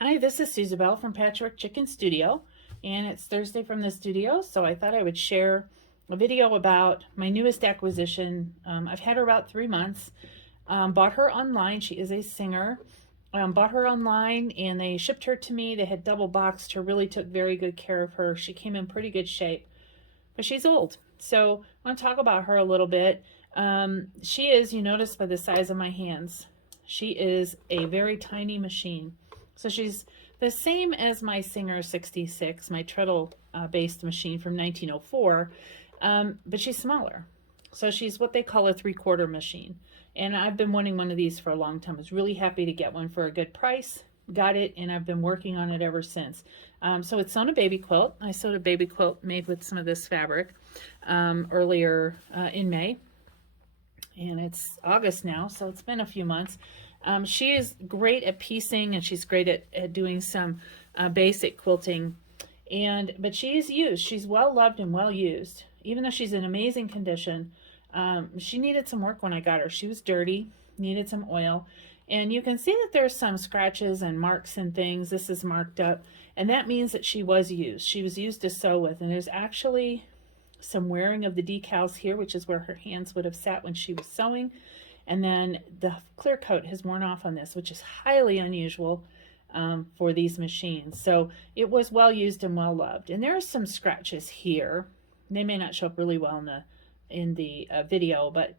Hi, this is Suzabelle from Patchwork Chicken Studio, and it's Thursday from the studio, so I thought I would share a video about my newest acquisition. I've had her about 3 months. Bought her online. She is a singer. Bought her online, and they shipped her to me. They had double boxed her, really took very good care of her. She came in pretty good shape, but she's old. So I want to talk about her a little bit. She is, you notice by the size of my hands, she is a very tiny machine. So she's the same as my Singer 66, my treadle based machine from 1904, but she's smaller. So she's what they call a 3/4 machine. And I've been wanting one of these for a long time. I was really happy to get one for a good price. Got it, and I've been working on it ever since. So it's on a baby quilt. I sewed a baby quilt made with some of this fabric earlier in May. And it's August now, so it's been a few months. She is great at piecing, and she's great at doing some basic quilting. But she is used. She's well loved and well used. Even though she's in amazing condition, she needed some work when I got her. She was dirty, needed some oil. And you can see that there's some scratches and marks and things. This is marked up. And that means that she was used. She was used to sew with. And there's actually some wearing of the decals here, which is where her hands would have sat when she was sewing. And then the clear coat has worn off on this, which is highly unusual for these machines. So it was well used and well loved. And there are some scratches here. They may not show up really well in the video, but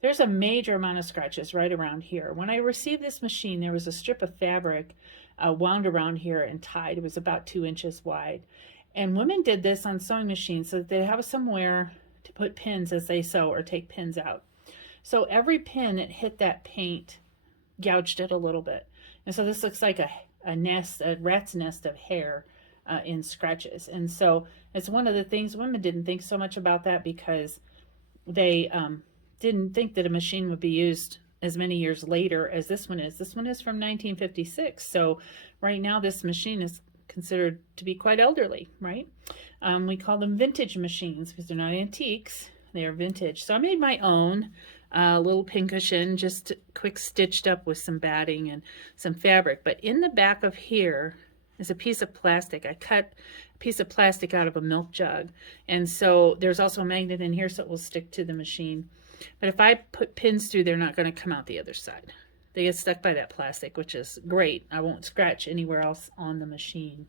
there's a major amount of scratches right around here. When I received this machine, there was a strip of fabric wound around here and tied. It was about 2 inches wide. And women did this on sewing machines so that they have somewhere to put pins as they sew or take pins out. So every pin that hit that paint gouged it a little bit. And so this looks like a rat's nest of hair in scratches. And so it's one of the things women didn't think so much about that because they didn't think that a machine would be used as many years later as this one is. This one is from 1956. So right now this machine is considered to be quite elderly, right? We call them vintage machines because they're not antiques, they are vintage. So I made my own little pincushion, just quick stitched up with some batting and some fabric. But in the back of here is a piece of plastic. I cut a piece of plastic out of a milk jug. And so there's also a magnet in here so it will stick to the machine. But if I put pins through, they're not going to come out the other side. They get stuck by that plastic, which is great. I won't scratch anywhere else on the machine.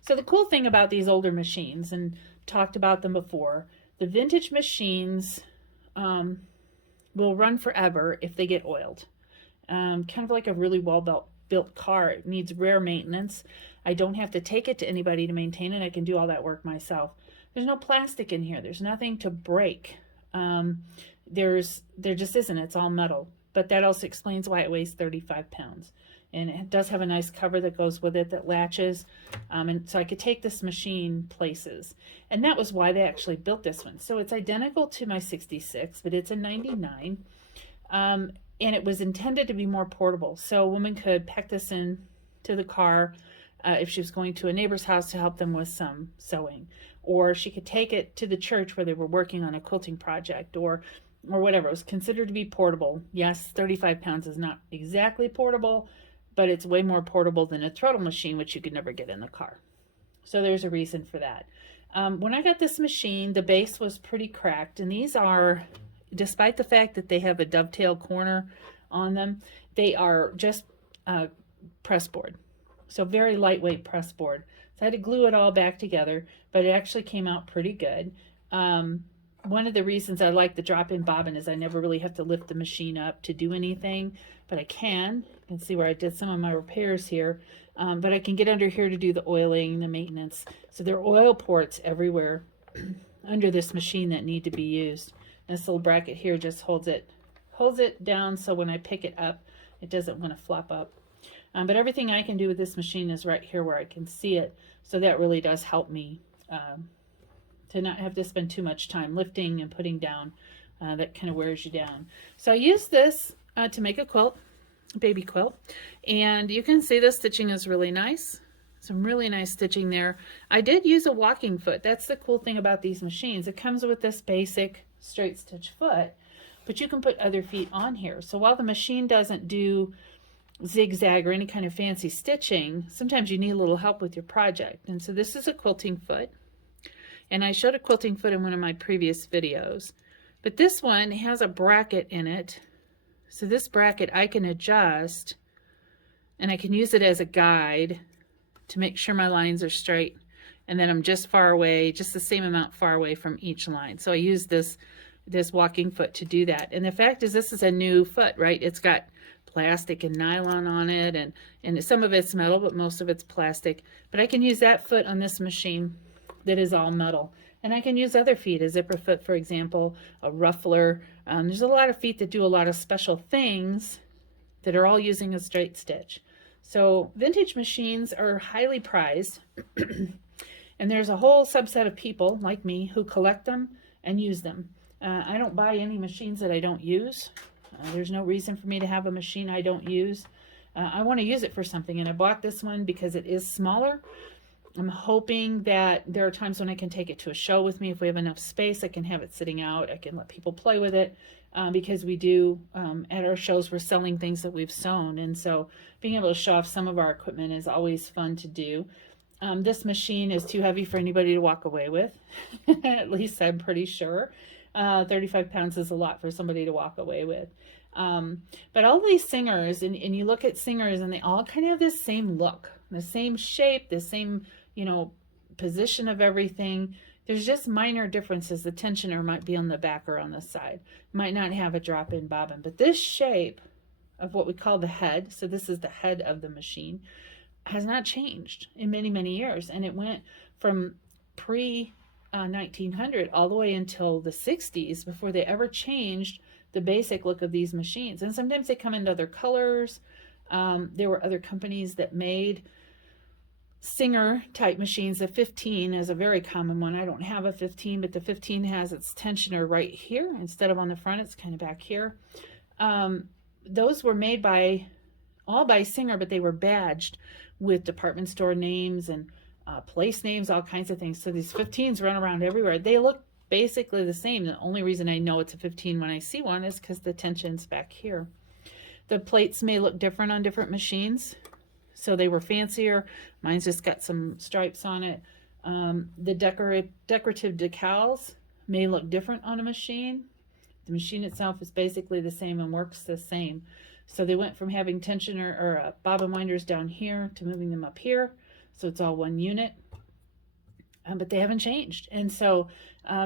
So the cool thing about these older machines, and talked about them before, the vintage machines will run forever if they get oiled. Kind of like a really well-built car. It needs rare maintenance. I don't have to take it to anybody to maintain it. I can do all that work myself. There's no plastic in here. There's nothing to break. There just isn't. It's all metal. But that also explains why it weighs 35 pounds. And it does have a nice cover that goes with it that latches. And so I could take this machine places. And that was why they actually built this one. So it's identical to my 66, but it's a 99. And it was intended to be more portable. So a woman could pack this in to the car if she was going to a neighbor's house to help them with some sewing. Or she could take it to the church where they were working on a quilting project or whatever. It was considered to be portable. Yes, 35 pounds is not exactly portable, but it's way more portable than a treadle machine, which you could never get in the car. So there's a reason for that. When I got this machine, the base was pretty cracked, and these are, despite the fact that they have a dovetail corner on them, they are just press board. So very lightweight press board. So I had to glue it all back together, but it actually came out pretty good. One of the reasons I like the drop-in bobbin is I never really have to lift the machine up to do anything, but I can. You can see where I did some of my repairs here, but I can get under here to do the oiling, the maintenance. So there are oil ports everywhere under this machine that need to be used. And this little bracket here just holds it down so when I pick it up, it doesn't want to flop up. But everything I can do with this machine is right here where I can see it, so that really does help me to not have to spend too much time lifting and putting down. That kind of wears you down. So I use this to make a quilt, a baby quilt, and you can see the stitching is really nice. Some really nice stitching there. I did use a walking foot. That's the cool thing about these machines. It comes with this basic straight stitch foot, but you can put other feet on here. So while the machine doesn't do zigzag or any kind of fancy stitching, sometimes you need a little help with your project. And so this is a quilting foot, and I showed a quilting foot in one of my previous videos, but this one has a bracket in it. So this bracket I can adjust, and I can use it as a guide to make sure my lines are straight, and then I'm just far away, just the same amount far away from each line. So I use this walking foot to do that. And the fact is, this is a new foot, right? It's got plastic and nylon on it, and some of it's metal, but most of it's plastic. But I can use that foot on this machine that is all metal. And I can use other feet, a zipper foot, for example, a ruffler. There's a lot of feet that do a lot of special things that are all using a straight stitch. So vintage machines are highly prized, and there's a whole subset of people like me who collect them and use them. I don't buy any machines that I don't use. There's no reason for me to have a machine I don't use. I want to use it for something, and I bought this one because it is smaller. I'm hoping that there are times when I can take it to a show with me. If we have enough space, I can have it sitting out. I can let people play with it, because we do, at our shows, we're selling things that we've sewn. And so being able to show off some of our equipment is always fun to do. This machine is too heavy for anybody to walk away with. At least I'm pretty sure. 35 pounds is a lot for somebody to walk away with. But all these singers, and you look at singers, and they all kind of have this same look, the same shape, the same, position of everything. There's just minor differences. The tensioner might be on the back or on the side. Might not have a drop-in bobbin. But this shape of what we call the head, so this is the head of the machine, has not changed in many, many years. And it went from pre-1900 all the way until the 60s before they ever changed the basic look of these machines. And sometimes they come in other colors. There were other companies that made Singer type machines. The 15 is a very common one. I don't have a 15, but the 15 has its tensioner right here instead of on the front. It's kind of back here. Those were made all by Singer, but they were badged with department store names and place names, all kinds of things. So these 15s run around everywhere. They look basically the same. The only reason I know it's a 15 when I see one is because the tension's back here. The plates may look different on different machines. So they were fancier. Mine's just got some stripes on it. The decorative decals may look different on a machine. The machine itself is basically the same and works the same. So they went from having tensioner or bobbin winders down here to moving them up here. So it's all one unit. But they haven't changed. And so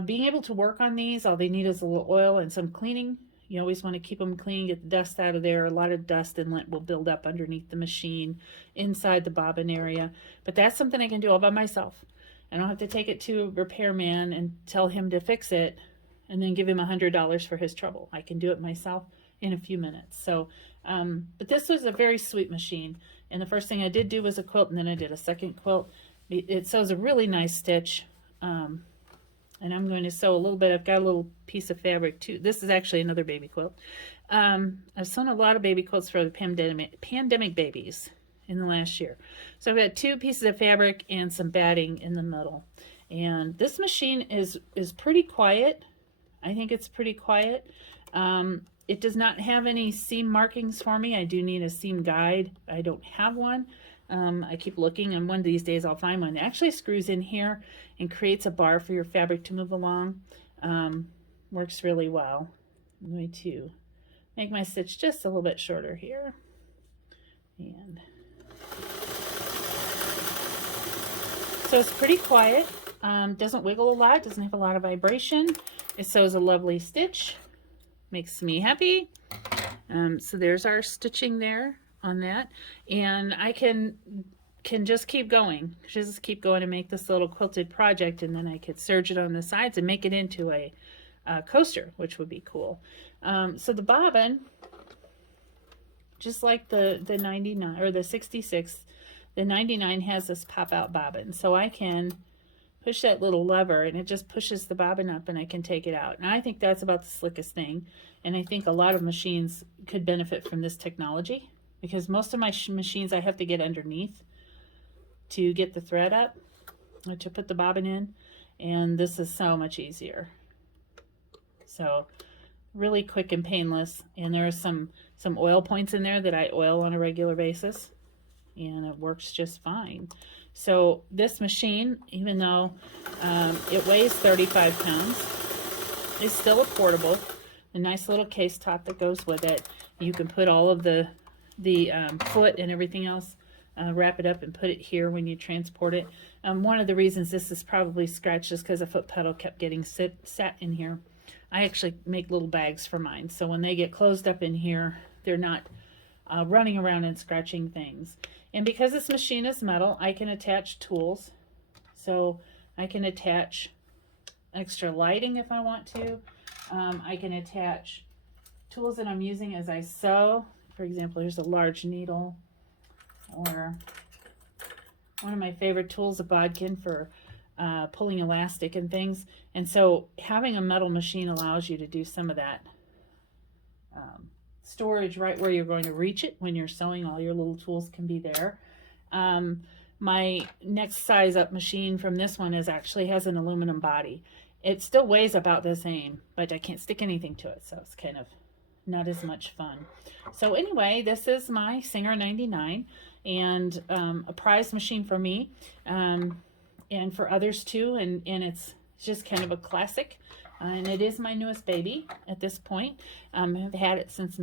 being able to work on these, all they need is a little oil and some cleaning. You always want to keep them clean, get the dust out of there. A lot of dust and lint will build up underneath the machine, inside the bobbin area. But that's something I can do all by myself. I don't have to take it to a repairman and tell him to fix it and then give him $100 for his trouble. I can do it myself in a few minutes. So, but this was a very sweet machine. And the first thing I did do was a quilt, and then I did a second quilt. It sews a really nice stitch. And I'm going to sew a little bit. I've got a little piece of fabric too. This is actually another baby quilt. I've sewn a lot of baby quilts for the pandemic babies in the last year. So I've got 2 pieces of fabric and some batting in the middle. And this machine is pretty quiet. I think it's pretty quiet. It does not have any seam markings for me. I do need a seam guide. I don't have one. I keep looking, and one of these days I'll find one. It actually screws in here and creates a bar for your fabric to move along. Works really well. I'm going to make my stitch just a little bit shorter here. And so it's pretty quiet. Doesn't wiggle a lot, doesn't have a lot of vibration. It sews a lovely stitch. Makes me happy. So there's our stitching there on that, and I can just keep going and make this little quilted project, and then I could serge it on the sides and make it into a coaster, which would be cool. So the bobbin, just like the 99 or the 66, the 99 has this pop out bobbin, so I can push that little lever and it just pushes the bobbin up and I can take it out. And I think that's about the slickest thing, and I think a lot of machines could benefit from this technology, because most of my machines I have to get underneath to get the thread up, or to put the bobbin in, and this is so much easier. So really quick and painless. And there are some oil points in there that I oil on a regular basis, and it works just fine. So this machine, even though it weighs 35 pounds, is still a portable. A nice little case top that goes with it. You can put all of the foot and everything else, wrap it up and put it here when you transport it. One of the reasons this is probably scratched is because the foot pedal kept getting sat in here. I actually make little bags for mine, so when they get closed up in here, they're not running around and scratching things. And because this machine is metal, I can attach tools. So I can attach extra lighting if I want to. I can attach tools that I'm using as I sew. For example, here's a large needle, or one of my favorite tools, a bodkin for pulling elastic and things. And so having a metal machine allows you to do some of that storage right where you're going to reach it. When you're sewing, all your little tools can be there. My next size up machine from this one actually has an aluminum body. It still weighs about the same, but I can't stick anything to it, so it's kind of not as much fun. So anyway, this is my Singer 99, and a prized machine for me, and for others too, and it's just kind of a classic, and it is my newest baby at this point. I've had it since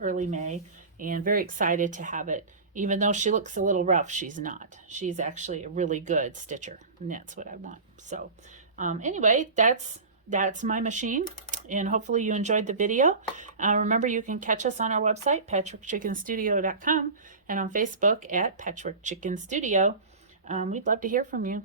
early May, and very excited to have it. Even though she looks a little rough, she's not. She's actually a really good stitcher, and that's what I want. So anyway, that's my machine, and hopefully you enjoyed the video. Remember, you can catch us on our website, patchworkchickenstudio.com, and on Facebook at Patchwork Chicken Studio. We'd love to hear from you.